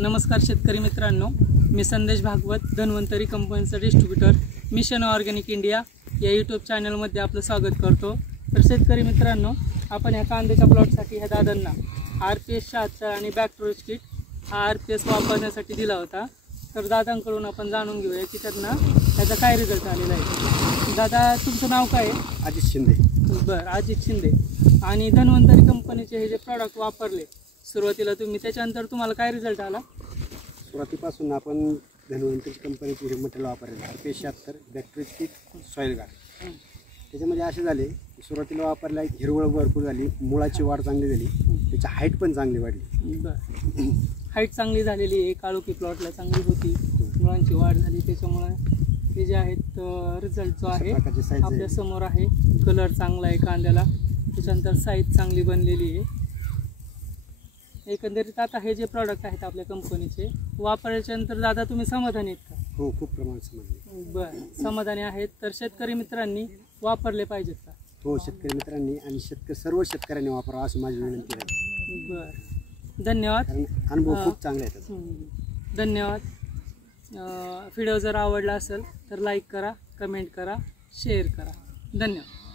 नमस्कार शेतकरी मित्रांनो, मी संदेश भागवत, धन्वंतरी कंपनीचा डिस्ट्रीब्युटर, मिशन ऑर्गॅनिक इंडिया या यूट्यूब चॅनलमध्ये आपलं स्वागत करतो। तर शेतकरी मित्रांनो, आपण या कांद्याच्या प्लॉटसाठी ह्या दादांना RPS 76 आणि बॅक्टेरिया किट हा RPS वापरण्यासाठी दिला होता। तर दादांकडून आपण जाणून घेऊया की त्यांना त्याचा काय रिझल्ट आलेला आहे। दादा, तुमचं नाव काय आहे? अजित शिंदे। बरं, अजित शिंदे। आणि धन्वंतरी कंपनीचे हे जे प्रॉडक्ट वापरले सुरुवातीला तुम्ही, त्याच्यानंतर तुम्हाला काय रिझल्ट आला? सुरुवातीपासून आपण धन्वंतरी कंपनीचे हे मटेरियल वापरले RPS 76 bacteria kit soil guard. त्याच्यामध्ये असे झाले, सुरुवातीला वापरला हिरवळ भरपूर झाली, मुळाची वाढ चांगली झाली, त्याची हाईट पण चांगली वाढली। बरं, हाईट चांगली झालेली आहे, काळोखी प्लॉटला चांगली होती, मुळांची वाढ झाली, त्याच्यामुळे हे जे आहेत रिझल्ट जो आहे आपल्या समोर आहे। कलर चांगला आहे कांद्याला, त्याच्यानंतर साईज चांगली बनलेली आहे। एकंदरीत आता हे जे प्रॉडक्ट आहेत आपल्या कंपनीचे वापरल्याच्या नंतर दादा तुम्ही समाधानी आहेत का? हो, खूप प्रमाणात समाधानी। बरं, समाधानी आहेत। तर शेतकरी मित्रांनी वापरले पाहिजेत का? हो, शेतकरी मित्रांनी आणि सर्व शेतकऱ्यांनी वापरावं अशी माझी विनंती आहे। बरं, धन्यवाद। कारण अनुभव खूप चांगले आहेत। धन्यवाद। व्हिडिओ जर आवडला असेल तर लाईक करा, कमेंट करा, शेअर करा। धन्यवाद।